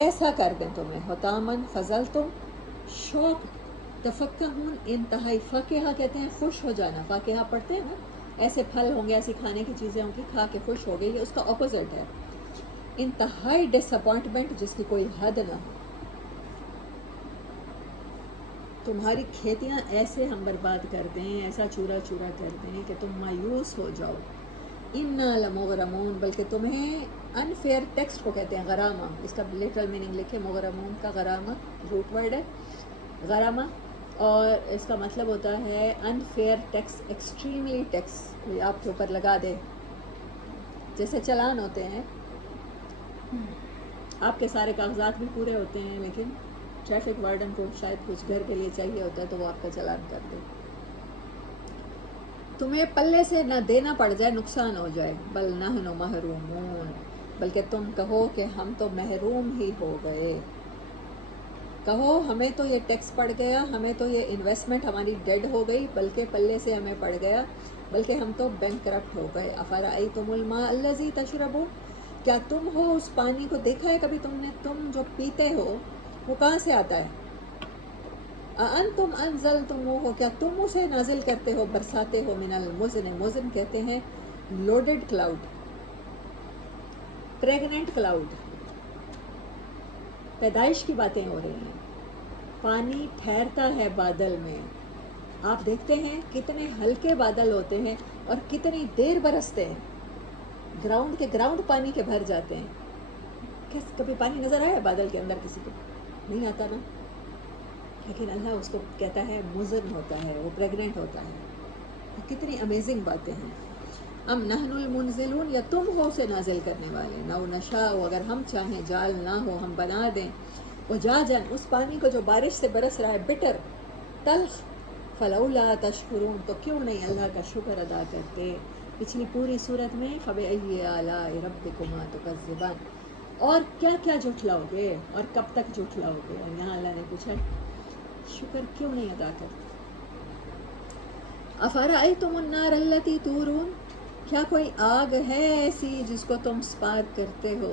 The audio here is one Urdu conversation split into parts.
ایسا کر دیں تمہیں حتامن فضل تم شوق تفکہون انتہائی فاکہہ کہتے ہیں خوش ہو جانا، فاکہہ پڑھتے ہیں نا، ایسے پھل ہوں گے ایسی کھانے کی چیزیں ہوں گی کھا کے خوش ہو گئی، یہ اس کا اپوزٹ ہے انتہائی ڈس اپوائنٹمنٹ جس کی کوئی حد نہ ہو، تمہاری کھیتیاں ایسے ہم برباد کر دیں، ایسا چورا چورا کر دیں کہ تم مایوس ہو جاؤ، انا لمغرمون، بلکہ تمہیں انفیئر ٹیکسٹ کو کہتے ہیں غرامہ، اس کا لٹرل میننگ لکھے مغرمون کا غرامہ روٹ ورڈ ہے غرامہ، اور اس کا مطلب ہوتا ہے انفیئر ٹیکس، ایکسٹریملی ٹیکس کوئی آپ کے اوپر لگا دے، جیسے چلان ہوتے ہیں، آپ کے سارے کاغذات بھی پورے ہوتے ہیں لیکن ٹریفک وارڈن کو شاید کچھ گھر کے لیے چاہیے ہوتا ہے تو وہ آپ کا چلان کر دے، تمہیں پلے سے نہ دینا پڑ جائے نقصان ہو جائے، بل نحن محرومون، بلکہ تم کہو کہ ہم تو محروم ہی ہو گئے، کہو ہمیں تو یہ ٹیکس پڑ گیا، ہمیں تو یہ انویسٹمنٹ ہماری ڈیڈ ہو گئی، بلکہ پلے سے ہمیں پڑ گیا، بلکہ ہم تو بینک کرپٹ ہو گئے، افرأیتم الماء الذی تشربون، کیا تم ہو اس پانی کو دیکھا ہے کبھی تم نے، تم جو پیتے ہو وہ کہاں سے آتا ہے، اَأَنتُمْ أَنزَلْتُمُوهُ، کیا تم اسے نازل کرتے ہو برساتے ہو، من المزن، مزن کہتے ہیں لوڈڈ کلاؤڈ، پریگننٹ کلاؤڈ، پیدائش کی باتیں ہو رہی ہیں، پانی ٹھہرتا ہے بادل میں، آپ دیکھتے ہیں کتنے ہلکے بادل ہوتے ہیں اور کتنی دیر برستے ہیں، گراؤنڈ کے گراؤنڈ پانی کے بھر جاتے ہیں، کبھی پانی نظر آیا بادل کے اندر کسی کو، نہیں آتا نا، لیکن اللہ اس کو کہتا ہے مزن ہوتا ہے، وہ پریگننٹ ہوتا ہے، یہ کتنی امیزنگ باتیں ہیں، ام نحن المنزلون، یا تم ہو اسے نازل کرنے والے، نو نشاء، اگر ہم چاہیں، جال نہ ہو ہم بنا دیں، وجاجن، اس پانی کو جو بارش سے برس رہا ہے بٹر تلخ، فلولا تشکرون، تو کیوں نہیں اللہ کا شکر ادا کرتے، پچھلی پوری صورت میں فبأي آلاء ربكما تكذبان، اور کیا کیا جھٹلاؤ گے اور کب تک جھٹلاؤ گے، اور یہاں اللہ نے پوچھا شکر کیوں نہیں ادا کرتے، افرأیتم النار التی تورون، کیا کوئی آگ ہے ایسی جس کو تم سپارک کرتے ہو،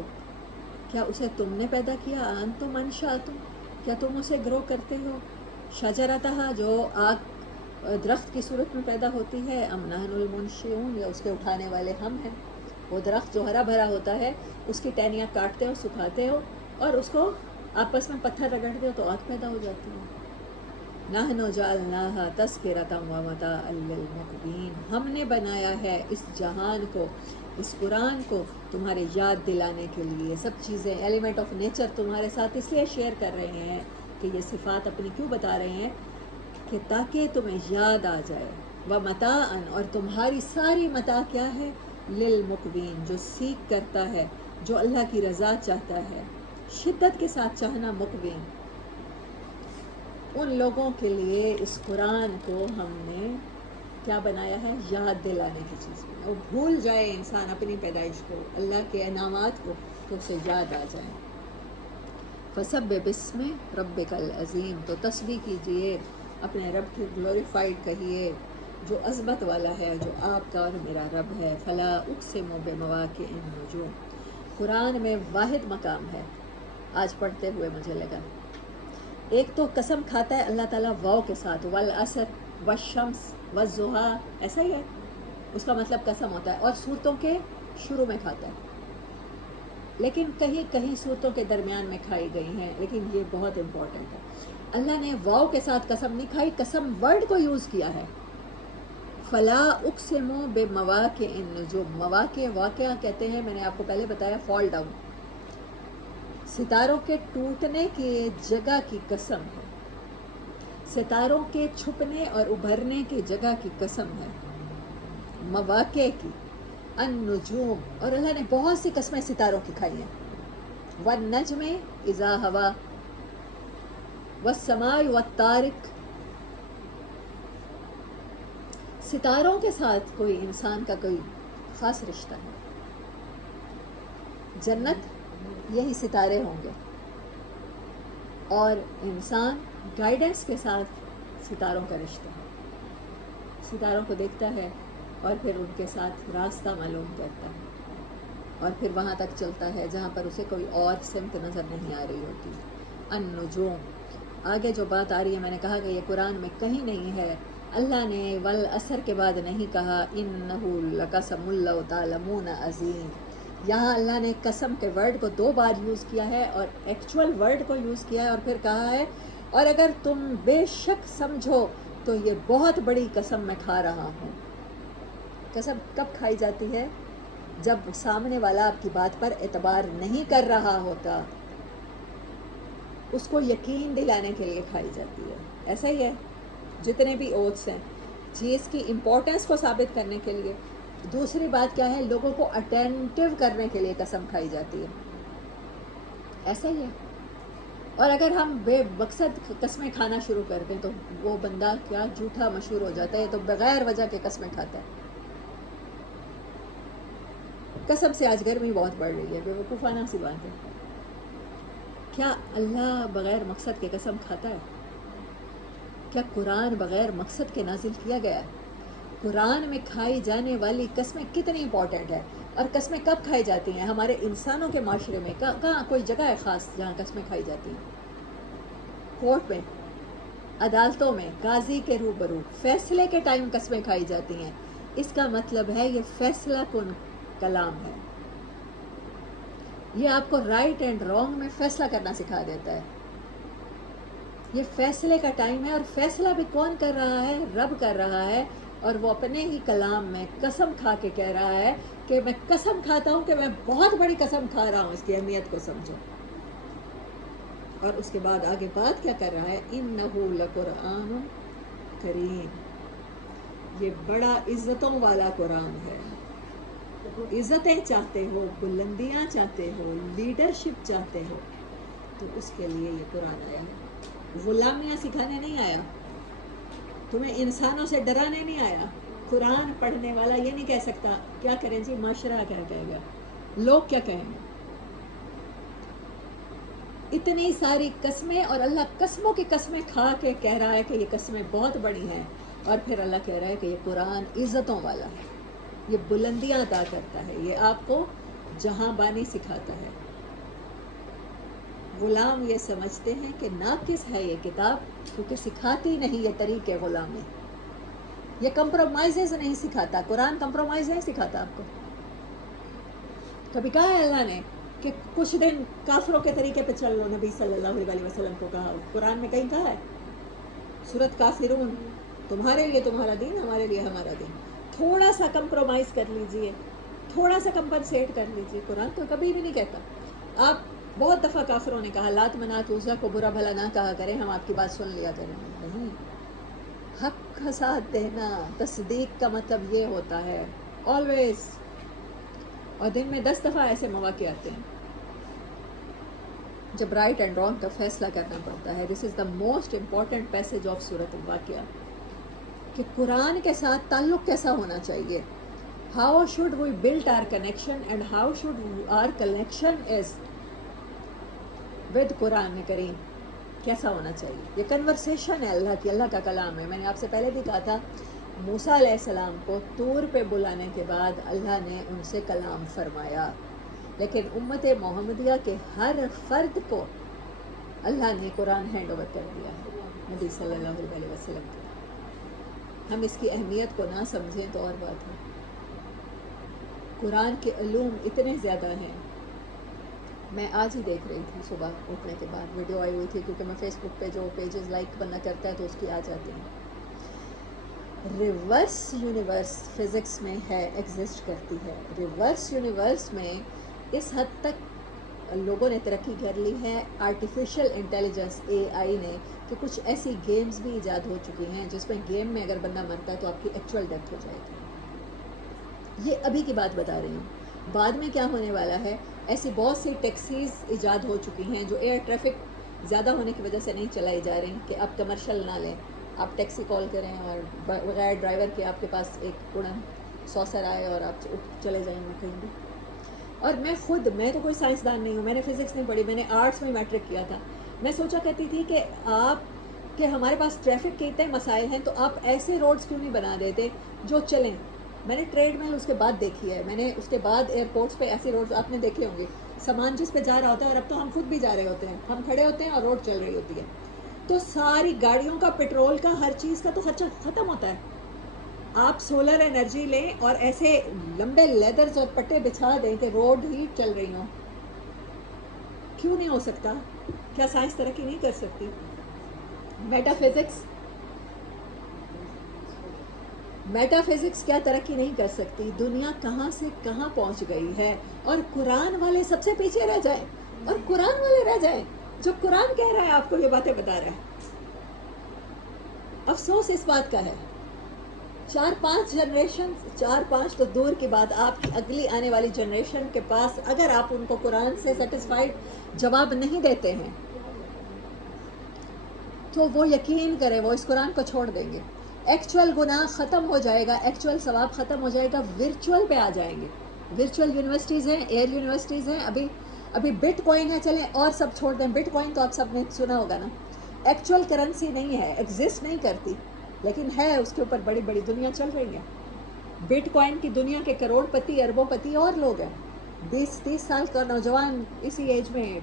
کیا اسے تم نے پیدا کیا، انتم انشأتم، کیا تم اسے گرو کرتے ہو، شجرتہا، جو آگ درخت کی صورت میں پیدا ہوتی ہے، ام نحن المنشئون، یا اس کے اٹھانے والے ہم ہیں، وہ درخت جو ہرا بھرا ہوتا ہے اس کی ٹہنیاں کاٹتے ہو سکھاتے ہو اور اس کو آپس میں پتھر رگڑتے ہو تو آگ پیدا ہو جاتی ہے، نحن جعلناها تذکرۃ ومتاعا للمقوین، ہم نے بنایا ہے اس جہان کو، اس قرآن کو تمہارے یاد دلانے کے لیے، سب چیزیں ایلیمنٹ آف نیچر تمہارے ساتھ اس لیے شیئر کر رہے ہیں کہ یہ صفات اپنی کیوں بتا رہے ہیں کہ تاکہ تمہیں یاد آ جائے، ومتاعا، اور تمہاری ساری متاع کیا ہے، للمقوین، جو سیکھ کرتا ہے، جو اللہ کی رضا چاہتا ہے، شدت کے ساتھ چاہنا مقوین، ان لوگوں کے لیے اس قرآن کو ہم نے کیا بنایا ہے، یاد دلانے کی چیز میں، اور بھول جائے انسان اپنی پیدائش کو، اللہ کے انعامات کو، تو اسے یاد آ جائے، فسبح بسم ربک العظیم، تو تسبیح کیجئے اپنے رب کی، گلوریفائڈ کہیے جو عظمت والا ہے، جو آپ کا اور میرا رب ہے، فلا اقسم بمواقع النجوم، قرآن میں واحد مقام ہے، آج پڑھتے ہوئے مجھے لگا، ایک تو قسم کھاتا ہے اللہ تعالیٰ واو کے ساتھ، والعصر والشمس والضحیٰ، ایسا ہی ہے، اس کا مطلب قسم ہوتا ہے، اور صورتوں کے شروع میں کھاتا ہے، لیکن کہیں کہیں صورتوں کے درمیان میں کھائی گئی ہیں، لیکن یہ بہت امپورٹنٹ ہے، اللہ نے واو کے ساتھ قسم نہیں کھائی، قسم ورڈ کو یوز کیا ہے، فلا اقسم بمواقع النجوم، مواقع، واقعہ کہتے ہیں، میں نے آپ کو پہلے بتایا فال ڈاؤن، ستاروں کے ٹوٹنے کی جگہ کی قسم ہے، ستاروں کے چھپنے اور ابھرنے کی جگہ کی قسم ہے، مواقع کی، النجوم، اور اللہ نے بہت سی قسمیں ستاروں کی کھائی ہیں، والنجم اذا ہوا، والسماء والطارق، ستاروں کے ساتھ کوئی انسان کا کوئی خاص رشتہ ہے، جنت یہی ستارے ہوں گے، اور انسان گائیڈنس کے ساتھ ستاروں کا رشتہ ہے، ستاروں کو دیکھتا ہے اور پھر ان کے ساتھ راستہ معلوم کرتا ہے، اور پھر وہاں تک چلتا ہے جہاں پر اسے کوئی اور سمت نظر نہیں آ رہی ہوتی. النجوم. آگے جو بات آ رہی ہے، میں نے کہا کہ یہ قرآن میں کہیں نہیں ہے. اللہ نے والعصر کے بعد نہیں کہا انہ لقسم لو تعلمون عظیم. یہاں اللہ نے قسم کے ورڈ کو 2 بار یوز کیا ہے اور ایکچول ورڈ کو یوز کیا ہے، اور پھر کہا ہے اور اگر تم بے شک سمجھو تو یہ بہت بڑی قسم میں کھا رہا ہوں. قسم کب کھائی جاتی ہے؟ جب سامنے والا آپ کی بات پر اعتبار نہیں کر رہا ہوتا، اس کو یقین دلانے کے لیے کھائی جاتی ہے. ایسا ہی ہے جتنے بھی اوتھس ہیں، چیز کی امپورٹنس کو ثابت کرنے کے لیے. دوسری بات کیا ہے؟ لوگوں کو اٹینٹیو کرنے کے لیے قسم کھائی جاتی ہے. ایسا ہی ہے. اور اگر ہم بے مقصد قسمیں کھانا شروع کر دیں تو وہ بندہ کیا جھوٹا مشہور ہو جاتا ہے. تو بغیر وجہ کے قسمیں کھاتا ہے. قسم سے آج گرمی بہت بڑھ رہی ہے، بے وقوفانہ سی بات ہے. کیا اللہ بغیر مقصد کے قسم کھاتا ہے؟ کیا قرآن بغیر مقصد کے نازل کیا گیا ہے؟ قرآن میں کھائی جانے والی قسمیں کتنی امپورٹنٹ ہے، اور قسمیں کب کھائی جاتی ہیں؟ ہمارے انسانوں کے معاشرے میں کہاں کوئی جگہ ہے خاص جہاں قسمیں کھائی جاتی ہیں؟ کورٹ میں، عدالتوں میں، قاضی کے روبرو فیصلے کے ٹائم قسمیں کھائی جاتی ہیں. اس کا مطلب ہے یہ فیصلہ کن کلام ہے. یہ آپ کو رائٹ اینڈ رانگ میں فیصلہ کرنا سکھا دیتا ہے. یہ فیصلے کا ٹائم ہے، اور فیصلہ بھی کون کر رہا ہے؟ رب کر رہا ہے. اور وہ اپنے ہی کلام میں قسم کھا کے کہہ رہا ہے کہ میں قسم کھاتا ہوں کہ میں بہت بڑی قسم کھا رہا ہوں. اس کی اہمیت کو سمجھو. اور اس کے بعد آگے بات کیا کر رہا ہے؟ انہ لقرآن کریم. یہ بڑا عزتوں والا قرآن ہے. عزتیں چاہتے ہو، بلندیاں چاہتے ہو، لیڈرشپ چاہتے ہو، تو اس کے لیے یہ قرآن آیا ہے. غلامیاں سکھانے نہیں آیا، تمہیں انسانوں سے ڈرانے نہیں آیا. قرآن پڑھنے والا یہ نہیں کہہ سکتا کیا کریں جی، معاشرہ کیا کہے گا، لوگ کیا کہیں گے. اتنی ساری قسمیں، اور اللہ قسموں کی قسمیں کھا کے کہہ رہا ہے کہ یہ قسمیں بہت بڑی ہیں. اور پھر اللہ کہہ رہا ہے کہ یہ قرآن عزتوں والا ہے، یہ بلندیاں عطا کرتا ہے، یہ آپ کو جہاں بانی سکھاتا ہے. غلام یہ سمجھتے ہیں کہ ناقص ہے یہ کتاب، کیونکہ سکھاتی نہیں یہ طریقے غلامی. یہ کمپرومائزز نہیں سکھاتا. قرآن کمپرومائز نہیں سکھاتا آپ کو. کبھی کہا ہے اللہ نے کہ کچھ دن کافروں کے طریقے پہ چل لو؟ نبی صلی اللہ علیہ وسلم کو کہا. قرآن میں کہیں کہا ہے؟ سورۃ کافرون، تمہارے لیے تمہارا دین، ہمارے لیے ہمارا دین. تھوڑا سا کمپرومائز کر لیجئے، تھوڑا سا کمپنسیٹ کر لیجئے. قرآن تو کبھی بھی نہیں کہتا. آپ بہت دفعہ کافروں نے کہا لات منات عزا کو برا بھلا نہ کہا کریں، ہم آپ کی بات سن لیا کریں. نہیں، حق کا ساتھ دینا، تصدیق کا مطلب یہ ہوتا ہے آلویز. اور دن میں 10 دفعہ ایسے مواقع آتے ہیں جب رائٹ اینڈ رانگ کا فیصلہ کرنا پڑتا ہے. This is the most important passage of Surah al-Waqiah, کہ قرآن کے ساتھ تعلق کیسا ہونا چاہیے. How should we build our connection, and how should our connection is with Quran Kareem. کیسا ہونا چاہیے؟ یہ کنورسیشن ہے اللہ کی، اللہ کا کلام ہے. میں نے آپ سے پہلے بھی کہا تھا موسیٰ علیہ السلام کو طور پہ بلانے کے بعد اللہ نے ان سے کلام فرمایا، لیکن امت محمدیہ کے ہر فرد کو اللہ نے قرآن ہینڈ اوور کر دیا ہے نبی صلی اللہ علیہ وسلم کو. ہم اس کی اہمیت کو نہ سمجھیں تو اور بات ہے. قرآن کے علوم اتنے زیادہ ہیں. میں آج ہی دیکھ رہی تھی صبح اٹھنے کے بعد، ویڈیو آئی ہوئی تھی، کیونکہ میں فیس بک پہ جو پیجز لائک بندہ کرتا ہے تو اس کی آ جاتی ہیں. ریورس یونیورس فزکس میں ہے، ایگزسٹ کرتی ہے. ریورس یونیورس میں اس حد تک لوگوں نے ترقی کر لی ہے، آرٹیفیشل انٹیلیجنس AI نے، کہ کچھ ایسی گیمز بھی ایجاد ہو چکی ہیں جس میں گیم میں اگر بندہ مرتا ہے تو آپ کی ایکچوئل ڈیتھ ہو جائے گی. یہ ابھی کی بات بتا رہی ہوں. بعد میں کیا ہونے والا ہے؟ ایسی بہت سی ٹیکسیز ایجاد ہو چکی ہیں جو ایئر ٹریفک زیادہ ہونے کی وجہ سے نہیں چلائی جا رہی، کہ آپ کمرشل نہ لیں، آپ ٹیکسی کال کریں اور بغیر ڈرائیور کے آپ کے پاس ایک اڑن سوسر آئے اور آپ چلے جائیں گے کہیں بھی. اور میں تو کوئی سائنسدان نہیں ہوں، میں نے فزکس نہیں پڑھی، میں نے آرٹس میں میٹرک کیا تھا. میں سوچا کرتی تھی کہ ہمارے پاس ٹریفک کے اتنے مسائل ہیں تو آپ ایسے روڈز کیوں نہیں بنا دیتے جو چلیں. میں نے ٹریڈ مل اس کے بعد دیکھی ہے، میں نے اس کے بعد ایئرپورٹس پہ ایسے روڈز آپ نے دیکھے ہوں گے، سامان جس پہ جا رہا ہوتا ہے، اور اب تو ہم خود بھی جا رہے ہوتے ہیں، ہم کھڑے ہوتے ہیں اور روڈ چل رہی ہوتی ہے، تو ساری گاڑیوں کا، پیٹرول کا، ہر چیز کا تو خرچہ ختم ہوتا ہے. آپ سولر انرجی لیں اور ایسے لمبے لیدرز اور پٹے بچھا دیں کہ روڈ ہی چل رہی ہوں. کیوں نہیں ہو سکتا؟ کیا سائنس ترقی نہیں کر سکتی؟ میٹا فزکس کیا ترقی نہیں کر سکتی؟ دنیا کہاں سے کہاں پہنچ گئی ہے، اور قرآن والے سب سے پیچھے رہ جائیں، اور قرآن والے رہ جائیں جو قرآن کہہ رہا ہے، آپ کو یہ باتیں بتا رہا ہے. افسوس اس بات کا ہے. 4-5 جنریشن، 4-5 تو دور کی بات، آپ کی اگلی آنے والی جنریشن کے پاس اگر آپ ان کو قرآن سے سیٹسفائیڈ جواب نہیں دیتے ہیں تو وہ یقین کرے وہ اس قرآن کو چھوڑ دیں گے. ایکچول گناہ ختم ہو جائے گا، ایکچول ثواب ختم ہو جائے گا، ورچوئل پہ آ جائیں گے. ورچوئل یونیورسٹیز ہیں، ایئر یونیورسٹیز ہیں، ابھی بٹ کوائن ہے، چلیں اور سب چھوڑ دیں. بٹ کوائن تو آپ سب نے سنا ہوگا نا، ایکچول کرنسی نہیں ہے، ایگزسٹ نہیں کرتی، لیکن ہے، اس کے اوپر بڑی بڑی دنیا چل رہی ہے. بٹ کوائن کی دنیا کے کروڑ پتی، اربوں پتی اور لوگ ہیں. 20-30 سال کا نوجوان اسی ایج میں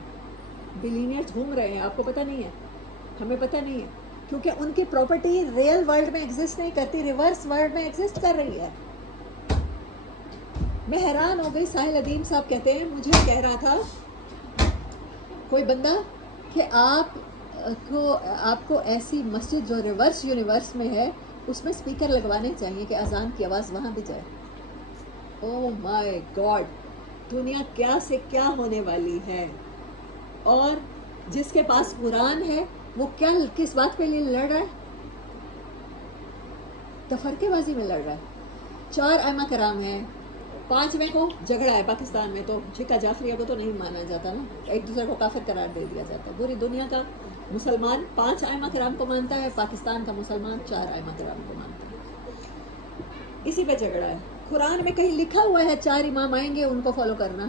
بلینئرز گھوم رہے ہیں، آپ کو پتہ نہیں ہے، ہمیں پتہ نہیں ہے، کیونکہ ان کی پراپرٹی ریئل ورلڈ میں ایگزسٹ نہیں کرتی، ریورس ورلڈ میں ایگزسٹ کر رہی ہے. میں حیران ہو گئی. ساحل ادیم صاحب کہتے ہیں، مجھے کہہ رہا تھا کوئی بندہ کہ آپ کو ایسی مسجد جو ریورس یونیورس میں ہے اس میں اسپیکر لگوانے چاہیے کہ اذان کی آواز وہاں بھی جائے. او مائی گاڈ، دنیا کیا سے کیا ہونے والی ہے. اور جس کے پاس قرآن ہے وہ کس بات کے لیے لڑ رہا ہے؟ تفرقے بازی میں لڑ رہا ہے. 4 ائمہ کرام ہیں، 5ویں کو جھگڑا ہے. پاکستان میں تو جھکا جعفریہ کو تو نہیں مانا جاتا نا، ایک دوسرے کو کافر قرار دے دیا جاتا ہے. پوری دنیا کا مسلمان 5 ائمہ کرام کو مانتا ہے، پاکستان کا مسلمان 4 ائمہ کرام کو مانتا ہے. اسی پہ جھگڑا ہے. قرآن میں کہیں لکھا ہوا ہے 4 امام آئیں گے ان کو فالو کرنا؟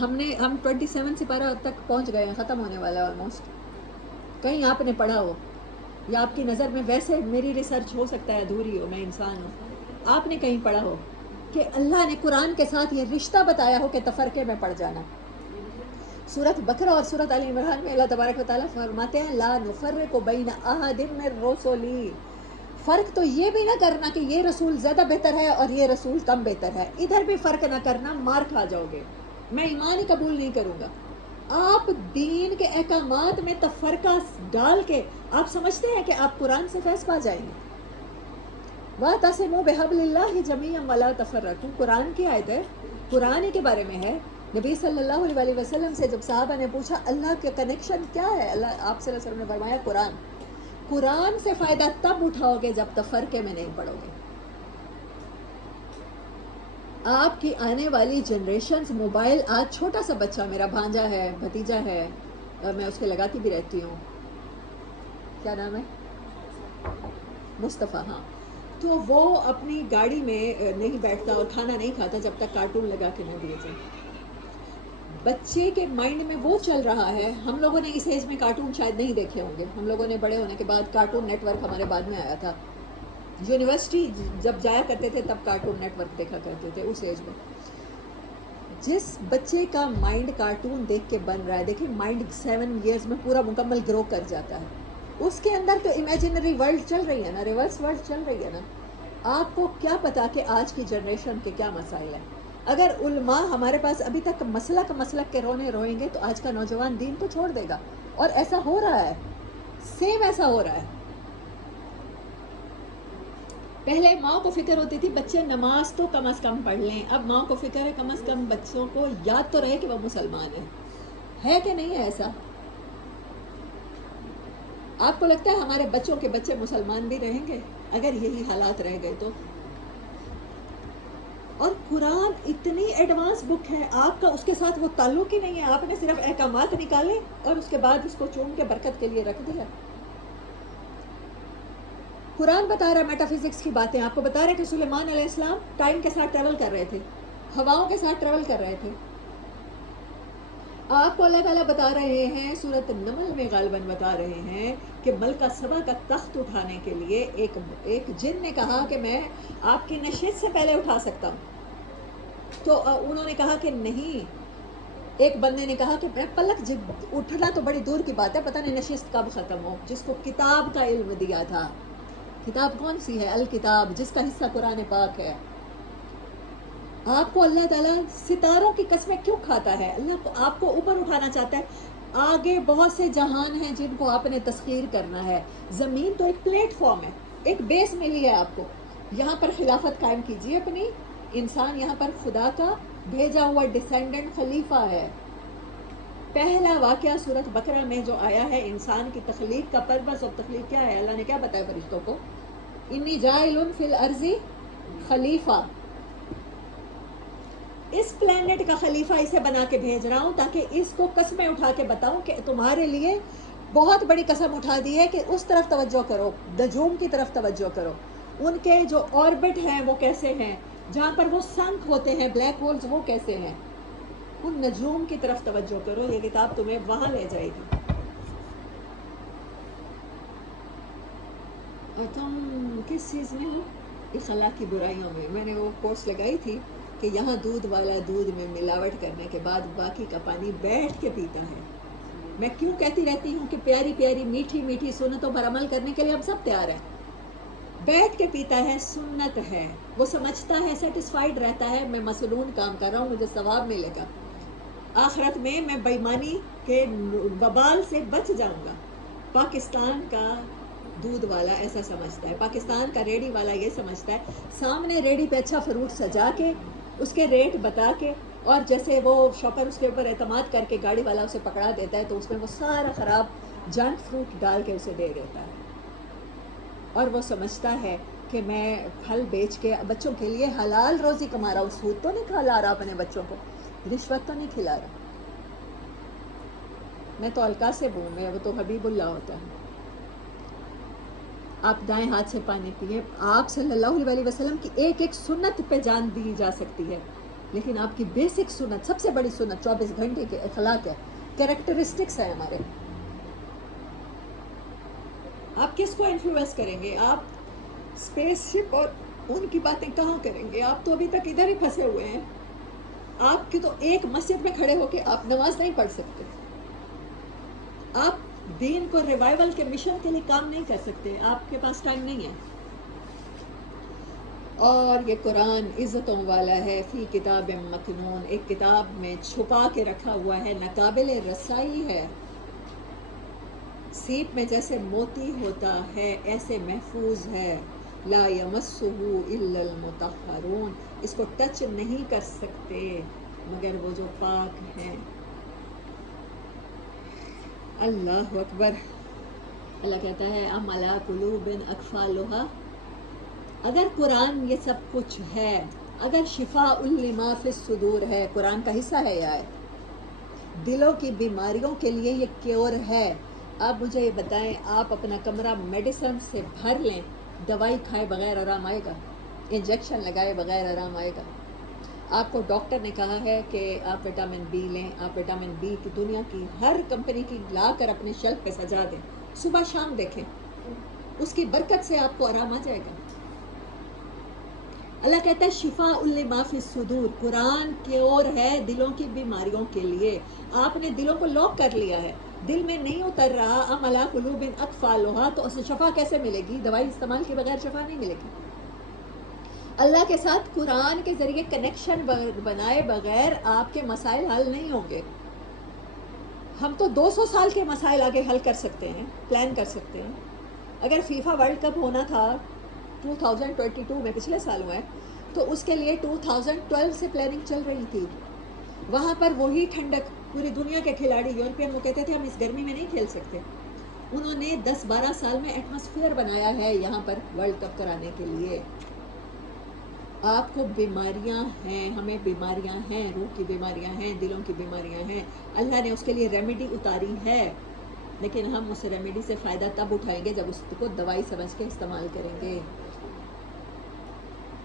ہم 27 سپارہ تک پہنچ گئے ہیں، ختم ہونے والا ہے آلموسٹ. کہیں آپ نے پڑھا ہو، یا آپ کی نظر میں، ویسے میری ریسرچ ہو سکتا ہے ادھوری ہو، میں انسان ہوں، آپ نے کہیں پڑھا ہو کہ اللہ نے قرآن کے ساتھ یہ رشتہ بتایا ہو کہ تفرقے میں پڑ جانا؟ سورۃ بقرہ اور سورۃ آل عمران میں اللہ تبارک و تعالیٰ فرماتے ہیں لا نفرق بین احد من رسلی. فرق تو یہ بھی نہ کرنا کہ یہ رسول زیادہ بہتر ہے اور یہ رسول کم بہتر ہے. ادھر بھی فرق نہ کرنا، مار کھا جاؤ گے. میں ایمان ہی قبول نہیں کروں گا. آپ دین کے احکامات میں تفرقہ ڈال کے آپ سمجھتے ہیں کہ آپ قرآن سے فیض پا جائیں گے. وَاعْتَصِمُوا بِحَبْلِ اللَّهِ جَمِيعًا وَلَا تَفَرَّقُوا، قرآن کی آیت ہے، قرآن ہی کے بارے میں ہے. نبی صلی اللہ علیہ وسلم سے جب صحابہ نے پوچھا اللہ کے کنیکشن کیا ہے، اللہ آپ صلی اللہ علیہ وسلم نے فرمایا قرآن سے فائدہ تب اٹھاؤ گے جب تفرقے میں نہیں پڑھو گے. آپ کی آنے والی جنریشنز موبائل، آج چھوٹا سا بچہ، میرا بھانجا ہے، بھتیجا ہے، میں اس کے لگاتی بھی رہتی ہوں، کیا نام ہے، مصطفیٰ، ہاں، تو وہ اپنی گاڑی میں نہیں بیٹھتا اور کھانا نہیں کھاتا جب تک کارٹون لگا کے نہ دیے جائے. بچے کے مائنڈ میں وہ چل رہا ہے. ہم لوگوں نے اس ایج میں کارٹون شاید نہیں دیکھے ہوں گے، ہم لوگوں نے بڑے ہونے کے بعد کارٹون نیٹ ورک ہمارے بعد میں آیا تھا. یونیورسٹی جب جایا کرتے تھے تب کارٹون نیٹ ورک دیکھا کرتے تھے. اس ایج میں جس بچے کا مائنڈ کارٹون دیکھ کے بن رہا ہے، دیکھیں مائنڈ 7 ایئرز میں پورا مکمل گرو کر جاتا ہے. اس کے اندر تو امیجنری ورلڈ چل رہی ہے نا، ریورس ورلڈ چل رہی ہے نا. آپ کو کیا پتا کہ آج کی جنریشن کے کیا مسائل ہیں. اگر علماء ہمارے پاس ابھی تک مسلک کے روئیں گے تو آج کا نوجوان دین کو چھوڑ دے گا. اور ایسا ہو رہا ہے، سیم ایسا ہو رہا ہے. پہلے ماں کو فکر ہوتی تھی بچے نماز تو کم از کم پڑھ لیں، اب ماں کو فکر ہے کم از کم بچوں کو یاد تو رہے کہ وہ مسلمان ہیں. ہے کہ نہیں ہے ایسا؟ آپ کو لگتا ہے ہمارے بچوں کے بچے مسلمان بھی رہیں گے اگر یہی حالات رہ گئے تو؟ اور قرآن اتنی ایڈوانس بک ہے، آپ کا اس کے ساتھ وہ تعلق ہی نہیں ہے. آپ نے صرف احکامات نکالے اور اس کے بعد اس کو چون کے برکت کے لیے رکھ دیا. قرآن بتا رہا ہے میٹا فزکس کی باتیں، آپ کو بتا رہے کہ سلیمان علیہ السلام ٹائم کے ساتھ ٹریول کر رہے تھے، ہواؤں کے ساتھ ٹریول کر رہے تھے. آپ کو اللہ تعالیٰ بتا رہے ہیں، سورۃ النمل میں غالباً بتا رہے ہیں کہ ملکہ سبا کا تخت اٹھانے کے لیے ایک جن نے کہا کہ میں آپ کی نشست سے پہلے اٹھا سکتا ہوں، تو انہوں نے کہا کہ نہیں۔ ایک بندے نے کہا کہ میں پلک اٹھنا تو بڑی دور کی بات ہے، پتہ نہیں نشست کب ختم ہو۔ جس کو کتاب کا علم دیا تھا، کتاب کون سی ہے؟ الکتاب، جس کا حصہ قرآن پاک ہے۔ آپ کو اللہ تعالیٰ ستاروں کی قسمیں کیوں کھاتا ہے؟ اللہ کو آپ کو اوپر اٹھانا چاہتا ہے۔ آگے بہت سے جہان ہیں جن کو آپ نے تسخیر کرنا ہے۔ زمین تو ایک پلیٹ فارم ہے، ایک بیس ملی ہے آپ کو، یہاں پر خلافت قائم کیجیے اپنی۔ انسان یہاں پر خدا کا بھیجا ہوا ڈیسینڈنٹ خلیفہ ہے۔ پہلا واقعہ سورۃ بقرہ میں جو آیا ہے انسان کی تخلیق کا، پرپس آف تخلیق کیا ہے؟ اللہ نے کیا بتایا فرشتوں کو؟ انی جاعل فی الارض خلیفہ، اس پلانٹ کا خلیفہ اسے بنا کے بھیج رہا ہوں تاکہ اس کو قسمیں اٹھا کے بتاؤں کہ تمہارے لیے بہت بڑی قسم اٹھا دی ہے کہ اس طرف توجہ کرو، نجوم کی طرف توجہ کرو، ان کے جو آربٹ ہیں وہ کیسے ہیں، جہاں پر وہ سنک ہوتے ہیں بلیک ہولز وہ کیسے ہیں، ان نجوم کی طرف توجہ کرو۔ یہ کتاب تمہیں وہاں لے جائے گی۔ اور تم کس چیز میں ہو؟ اخلاق کی برائیوں میں۔ میں نے وہ کورس لگائی تھی کہ یہاں دودھ والا دودھ میں ملاوٹ کرنے کے بعد باقی کا پانی بیٹھ کے پیتا ہے۔ میں کیوں کہتی رہتی ہوں کہ پیاری پیاری میٹھی میٹھی سنتوں پر عمل کرنے کے لیے ہم سب تیار ہیں۔ بیٹھ کے پیتا ہے، سنت ہے، وہ سمجھتا ہے، سیٹسفائیڈ رہتا ہے میں مسنون کام کر رہا ہوں، مجھے ثواب ملے گا، آخرت میں میں بےایمانی کے وبال سے بچ جاؤں گا۔ پاکستان کا دودھ والا ایسا سمجھتا ہے، پاکستان کا ریڑھی والا یہ سمجھتا ہے، سامنے ریڑھی پہ اچھا فروٹ سجا کے اس کے ریٹ بتا کے، اور جیسے وہ شاپر اس کے اوپر اعتماد کر کے گاڑی والا اسے پکڑا دیتا ہے تو اس میں وہ سارا خراب جنک فروٹ ڈال کے اسے دے دیتا ہے، اور وہ سمجھتا ہے کہ میں پھل بیچ کے بچوں کے لیے حلال روزی کما رہا ہوں۔ سود تو نہیں کھلا رہا اپنے بچوں کو، رشوت تو نہیں کھلا رہا، میں تو القاسب ہوں، میں وہ تو حبیب اللہ ہوتا ہے۔ آپ دائیں ہاتھ سے پانی پیئے، آپ صلی اللہ علیہ وسلم کی ایک ایک سنت پہ جان دی جا سکتی ہے، لیکن آپ کی بیسک سنت، سب سے بڑی سنت 24 گھنٹے کے اخلاق ہے، کریکٹرسٹکس ہے ہمارے۔ آپ کس کو انفلوئنس کریں گے؟ آپ اسپیس شپ اور ان کی باتیں کہاں کریں گے؟ آپ تو ابھی تک ادھر ہی پھنسے ہوئے ہیں۔ آپ کی تو ایک مسجد میں کھڑے ہو کے آپ نماز نہیں پڑھ سکتے، آپ دین کو ریوائول کے مشن کے لیے کام نہیں کر سکتے، آپ کے پاس ٹائم نہیں ہے۔ اور یہ قرآن عزتوں والا ہے، فی کتاب مکنون، ایک کتاب میں چھپا کے رکھا ہوا ہے، ناقابل رسائی ہے، سیپ میں جیسے موتی ہوتا ہے ایسے محفوظ ہے، لا یمسہ الا المطہرون، اس کو ٹچ نہیں کر سکتے مگر وہ جو پاک ہیں۔ اللہ اکبر۔ اللہ کہتا ہے ام علی قلوب اقفالھا، اگر قرآن یہ سب کچھ ہے، اگر شفاء لما فی الصدور ہے، قرآن کا حصہ ہے یہ آیت، دلوں کی بیماریوں کے لیے یہ کیور ہے۔ آپ مجھے یہ بتائیں، آپ اپنا کمرہ میڈیسن سے بھر لیں، دوائی کھائے بغیر آرام آئے گا؟ انجیکشن لگائے بغیر آرام آئے گا؟ آپ کو ڈاکٹر نے کہا ہے کہ آپ وٹامن بی لیں، آپ وٹامن بی کی دنیا کی ہر کمپنی کی لا کر اپنے شیلف پہ سجا دیں، صبح شام دیکھیں، اس کی برکت سے آپ کو آرام آ جائے گا۔ اللہ کہتا ہے شفاء لما فی الصدور، قرآن کیور ہے دلوں کی بیماریوں کے لیے۔ آپ نے دلوں کو لاک کر لیا ہے، دل میں نہیں اتر رہا ام علی قلوب اقفالھا، تو اسے شفا کیسے ملے گی؟ دوائی استعمال کے بغیر شفا نہیں ملے گی۔ اللہ کے ساتھ قرآن کے ذریعے کنیکشن بنائے بغیر آپ کے مسائل حل نہیں ہوں گے۔ ہم تو 200 سال کے مسائل آگے حل کر سکتے ہیں، پلان کر سکتے ہیں۔ اگر فیفا ورلڈ کپ ہونا تھا 2022 میں، پچھلے سال ہوا ہے، تو اس کے لیے 2012 سے پلاننگ چل رہی تھی۔ وہاں پر وہی ٹھنڈک، پوری دنیا کے کھلاڑی یورپین وہ کہتے تھے ہم اس گرمی میں نہیں کھیل سکتے، انہوں نے 10-12 سال میں ایٹماسفیئر بنایا ہے یہاں پر ورلڈ کپ کرانے کے لیے۔ آپ کو بیماریاں ہیں، ہمیں بیماریاں ہیں، روح کی بیماریاں ہیں، دلوں کی بیماریاں ہیں، اللہ نے اس کے لیے ریمیڈی اتاری ہے، لیکن ہم اس ریمیڈی سے فائدہ تب اٹھائیں گے جب اس کو دوائی سمجھ کے استعمال کریں گے،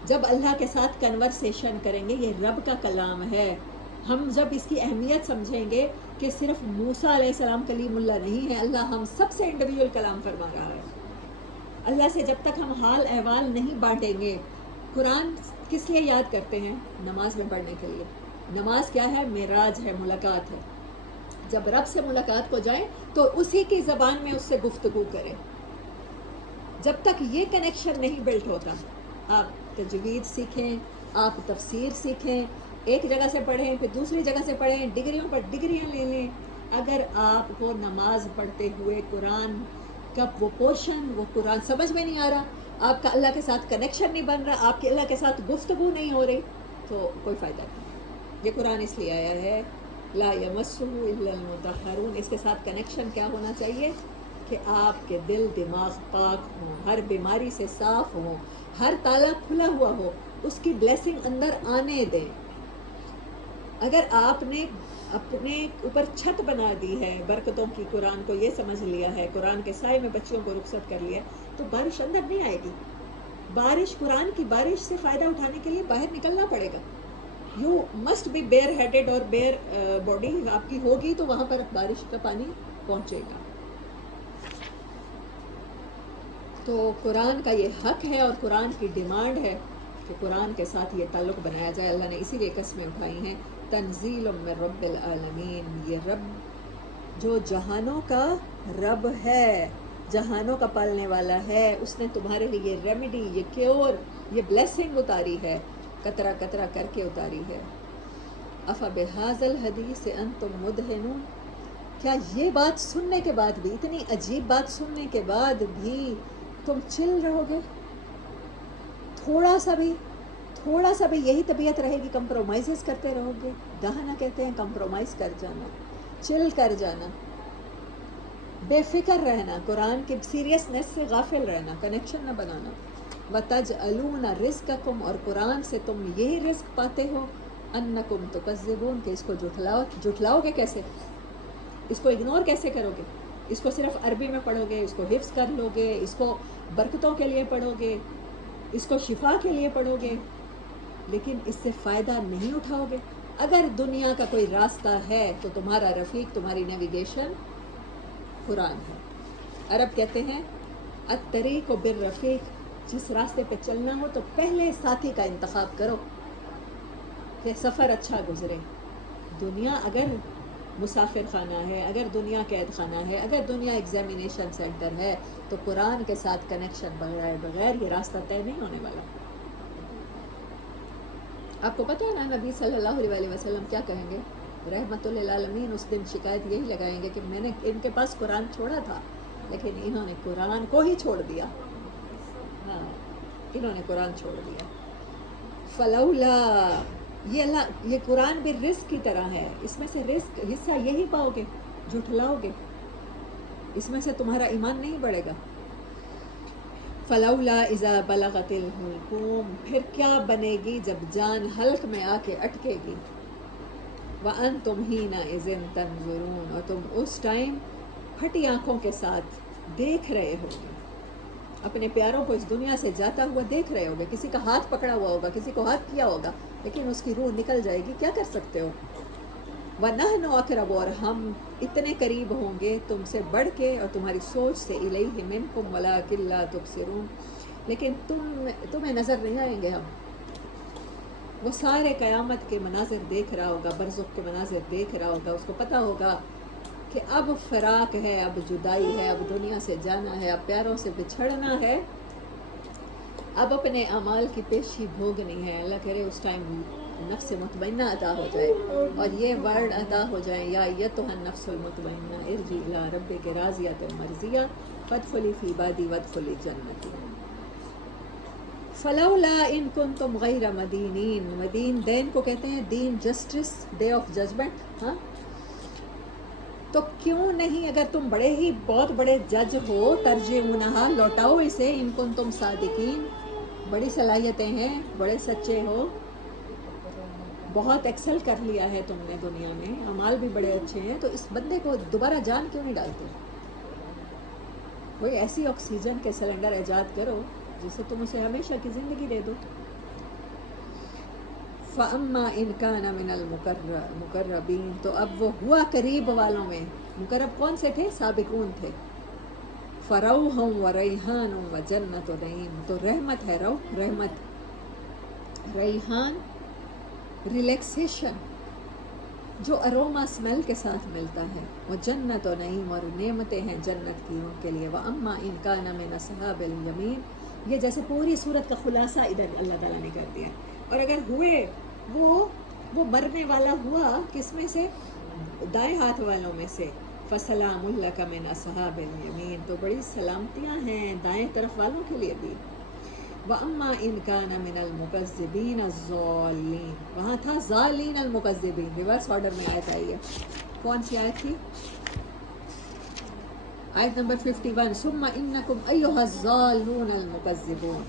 جب اللہ کے ساتھ کنورسیشن کریں گے۔ یہ رب کا کلام ہے، ہم جب اس کی اہمیت سمجھیں گے کہ صرف موسیٰ علیہ السلام کلیم اللہ نہیں ہے، اللہ ہم سب سے انڈیویجول کلام فرما رہا ہے. اللہ سے جب تک ہم حال احوال نہیں بانٹیں گے. قرآن کس لیے یاد کرتے ہیں؟ نماز میں پڑھنے کے لیے. نماز کیا ہے؟ معراج ہے، ملاقات ہے. جب رب سے ملاقات کو جائیں تو اسی کی زبان میں اس سے گفتگو کریں. جب تک یہ کنیکشن نہیں بلٹ ہوتا، آپ تجوید سیکھیں، آپ تفسیر سیکھیں، ایک جگہ سے پڑھیں پھر دوسری جگہ سے پڑھیں، ڈگریوں پر ڈگریاں لے لیں، اگر آپ کو نماز پڑھتے ہوئے قرآن کا وہ پورشن، وہ قرآن سمجھ میں نہیں آ رہا، آپ کا اللہ کے ساتھ کنیکشن نہیں بن رہا، آپ کے اللہ کے ساتھ گفتگو نہیں ہو رہی، تو کوئی فائدہ نہیں. یہ قرآن اس لیے آیا ہے لا یمسہ الا المطہرون. اس کے ساتھ کنیکشن کیا ہونا چاہیے کہ آپ کے دل دماغ پاک ہوں، ہر بیماری سے صاف ہوں، ہر تالا کھلا ہوا ہو، اس کی بلیسنگ اندر آنے دیں. اگر آپ نے اپنے اوپر چھت بنا دی ہے برکتوں کی، قرآن کو یہ سمجھ لیا ہے، قرآن کے سائے میں بچیوں کو رخصت کر لیا، تو بارش اندر نہیں آئے گی. بارش، قرآن کی بارش سے فائدہ اٹھانے کے لیے باہر نکلنا پڑے گا. You must be bare headed اور بیئر باڈی آپ کی ہوگی تو وہاں پر بارش کا پانی پہنچے گا. تو قرآن کا یہ حق ہے اور قرآن کی ڈیمانڈ ہے کہ قرآن کے ساتھ یہ تعلق بنایا جائے. اللہ نے اسی لیے قسمیں اٹھائی ہیں، تنزیل من رب العالمین. یہ رب جو جہانوں کا رب ہے، جہانوں کا پالنے والا ہے، اس نے تمہارے لیے یہ ریمیڈی، یہ کیور، یہ بلیسنگ اتاری ہے، قطرہ قطرہ کر کے اتاری ہے. افبہذا الحدیث انتم مدہنون. کیا یہ بات سننے کے بعد بھی، اتنی عجیب بات سننے کے بعد بھی تم چل رہو گے؟ تھوڑا سا بھی یہی طبیعت رہے گی، کمپرومائزز کرتے رہو گے. دہنا کہتے ہیں کمپرومائز کر جانا، چل کر جانا، بے فکر رہنا، قرآن کی سیریسنس سے غافل رہنا، کنیکشن نہ بنانا. وَتَجْعَلُونَ رِزْقَكُمْ. اور قرآن سے تم یہی رزق پاتے ہو، أَنَّكُمْ تُكَذِّبُونَ. کہ اس کو جھٹلاؤ گے کیسے؟ اس کو اگنور کیسے کرو گے؟ اس کو صرف عربی میں پڑھو گے، اس کو حفظ کر لو گے، اس کو برکتوں کے لیے پڑھو گے، اس کو شفا کے لیے پڑھو گے، لیکن اس سے فائدہ نہیں اٹھاؤ گے. اگر دنیا کا کوئی راستہ ہے تو تمہارا رفیق، تمہاری نیویگیشن قرآن ہے. عرب کہتے ہیں الطریق بالرفیق. جس راستے پہ چلنا ہو تو پہلے ساتھی کا انتخاب کرو کہ سفر اچھا گزرے. دنیا اگر مسافر خانہ ہے، اگر دنیا قید خانہ ہے، اگر دنیا ایگزامینیشن سینٹر ہے، تو قرآن کے ساتھ کنیکشن بغیر یہ راستہ طے نہیں ہونے والا. آپ کو پتہ ہے نا نبی صلی اللہ علیہ وسلم کیا کہیں گے؟ رحمت للعالمین اس دن شکایت یہی لگائیں گے کہ میں نے ان کے پاس قرآن چھوڑا تھا لیکن انہوں نے قرآن کو ہی چھوڑ دیا. ہاں، انہوں نے قرآن چھوڑ دیا. فلولا. یہ قرآن بھی رزق کی طرح ہے، اس میں سے رزق حصہ یہی پاؤ گے، جھٹلاؤ گے، اس میں سے تمہارا ایمان نہیں بڑھے گا. فلولا اذا بلغت الحلقوم. پھر کیا بنے گی جب جان حلق میں آ کے اٹکے گی. وانتم حینئذ تنظرون. اور تم اس ٹائم پھٹی آنکھوں کے ساتھ دیکھ رہے ہوگے، اپنے پیاروں کو اس دنیا سے جاتا ہوا دیکھ رہے ہوگے. کسی کا ہاتھ پکڑا ہوا ہوگا، کسی کو ہاتھ کیا ہوگا، لیکن اس کی روح نکل جائے گی، کیا کر سکتے ہو. وَنَحْنُ أَقْرَبُ. اور ہم اتنے قریب ہوں گے تم سے بڑھ کے اور تمہاری سوچ سے، إِلَيْهِ مِنْكُمْ وَلَٰكِن لَا تُبْصِرُونَ. لیکن تمہیں نظر نہیں آئیں گے ہم. وہ سارے قیامت کے مناظر دیکھ رہا ہوگا، برزخ کے مناظر دیکھ رہا ہوگا، اس کو پتہ ہوگا کہ اب فراق ہے، اب جدائی ہے، اب دنیا سے جانا ہے، اب پیاروں سے بچھڑنا ہے، اب اپنے اعمال کی پیشی بھوگنی ہے. اللہ کرے اس ٹائم نفس مطمئنہ عطا ہو جائے اور یہ ورڈ عطا ہو جائے، یا ایتھا النفس المطمئنہ ارجعی الی ربک راضیۃ مرضیہ فادخلی فی عبادی وادخلی جنتی. فلولا ان کنتم غیر مدینین. مدین دین کو کہتے ہیں دین، جسٹس، ڈے آف ججمنٹ. ہاں، تو کیوں نہیں، اگر تم بڑے ہی بہت بڑے جج ہو، ترجمونہا، لوٹاؤ اسے، ان کنتم صادقین. بڑی صلاحیتیں ہیں، بڑے سچے ہو، بہت ایکسل کر لیا ہے تم نے دنیا میں، اعمال بھی بڑے اچھے ہیں، تو اس بندے کو دوبارہ جان کیوں نہیں ڈالتے؟ کوئی ایسی آکسیجن کے سلنڈر ایجاد کرو جس سے تم اسے ہمیشہ کی زندگی دے دو. فَأَمَّا إِنْ كَانَ مِنَ الْمُقَرَّبِينَ، تو اب وہ ہوا قریب والوں میں. مقرب کون سے تھے؟ سابقون تھے. فَرَوْحٌ وَرَيْحَانٌ وَجَنَّتُ نَعِيمٍ، تو رحمت ہے، روح رحمت، ریحان ریلیکسیشن جو اروما اسمیل کے ساتھ ملتا ہے، وہ جنت و نعیم اور نعمتیں ہیں جنت کی ان کے لیے. وَأَمَّا إِنْ كَانَ مِنْ أَصْحَابِ الْيَمِينِ، یہ جیسے پوری صورت کا خلاصہ ادھر اللہ تعالیٰ نے کر دیا. اور اگر ہوئے وہ مرنے والا ہوا کس میں سے؟ دائیں ہاتھ والوں میں سے. فَسَلَامٌ لَكَ مِنْ أَصْحَابِ الْيَمِينِ، تو بڑی سلامتیاں ہیں دائیں طرف والوں کے لیے بھی. وَأَمَّا إِنْ كَانَ مِنَ الْمُكَذِّبِينَ الضَّالِّينَ، وہاں تھا ضالین المکذبین، ریورس آرڈر میں آیت آئی ہے. کون سی آیت تھی؟ آیت نمبر 51. ثُمَّ إِنَّكُمْ أَيُّهَا الضَّالُّونَ الْمُكَذِّبُونَ.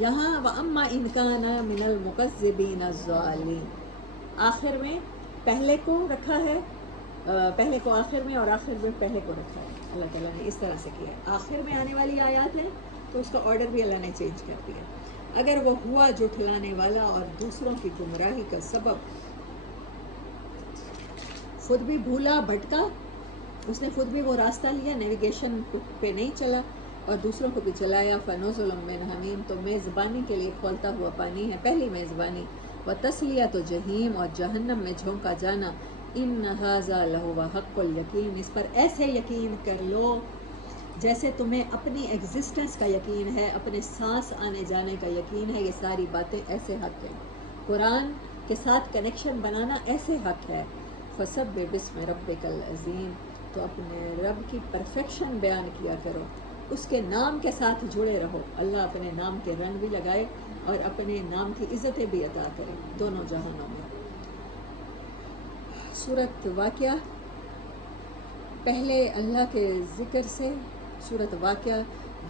یہاں وَأَمَّا إِنْ كَانَ مِنَ الْمُكَذِّبِينَ الضَّالِّينَ، آخر میں پہلے کو رکھا ہے، پہلے کو آخر میں اور آخر میں پہلے کو رکھا ہے. اللہ تعالیٰ نے اس طرح سے کیا ہے. آخر میں آنے والی آیات ہیں تو اس کا آرڈر بھی اللہ نے چینج کر دیا. اگر وہ ہوا جھٹلانے والا اور دوسروں کی گمراہی کا سبب، خود بھی بھولا بھٹکا، اس نے خود بھی وہ راستہ لیا، نیویگیشن پہ نہیں چلا اور دوسروں کو بھی چلایا. فَنُزُلٌ مِّنْ حَمِيمٍ، تو میزبانی کے لیے کھولتا ہوا پانی ہے، پہلی میزبانی. وَتَصْلِيَةُ جَحِيمٍ، اور جہنم میں جھونکا جانا. إِنَّ هَذَا لَهُوَ حَقُّ الْيَقِينِ، اس پر ایسے یقین کر لو جیسے تمہیں اپنی ایگزسٹنس کا یقین ہے، اپنے سانس آنے جانے کا یقین ہے. یہ ساری باتیں ایسے حق ہیں، قرآن کے ساتھ کنیکشن بنانا ایسے حق ہے. فَسَبِّحْ بِاسْمِ رَبِّكَ الْعَظِيمِ، تو اپنے رب کی پرفیکشن بیان کیا کرو، اس کے نام کے ساتھ جڑے رہو. اللہ اپنے نام کے رنگ بھی لگائے اور اپنے نام کی عزتیں بھی عطا کرے دونوں جہانوں میں. سورۃ واقعہ پہلے اللہ کے ذکر سے، سورۃ واقعہ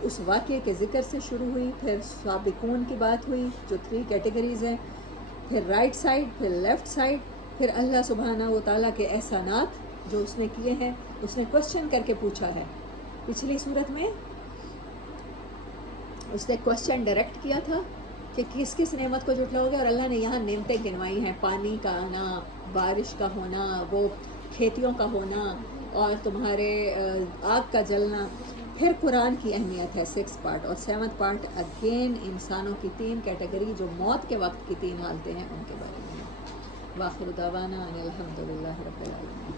اس واقعے کے ذکر سے شروع ہوئی، پھر سابقون کی بات ہوئی جو 3 کیٹیگریز ہیں، پھر رائٹ سائڈ، پھر لیفٹ سائڈ، پھر اللہ سبحانہ و تعالیٰ کے احسانات جو اس نے کیے ہیں. اس نے کوشچن کر کے پوچھا ہے. پچھلی صورت میں اس نے کوشچن ڈائریکٹ کیا تھا کہ کس کس نعمت کو جھٹلاؤ گے، اور اللہ نے یہاں نعمتیں گنوائی ہیں، پانی کا آنا، بارش کا ہونا، وہ کھیتیوں کا ہونا، اور تمہارے آگ کا جلنا. پھر قرآن کی اہمیت ہے 6 پارٹ، اور 7 پارٹ اگین انسانوں کی 3 کیٹیگری جو موت کے وقت کی 3 حالتیں ہیں ان کے بارے میں. وآخر دعوانا ان الحمد للہ رب العالمین.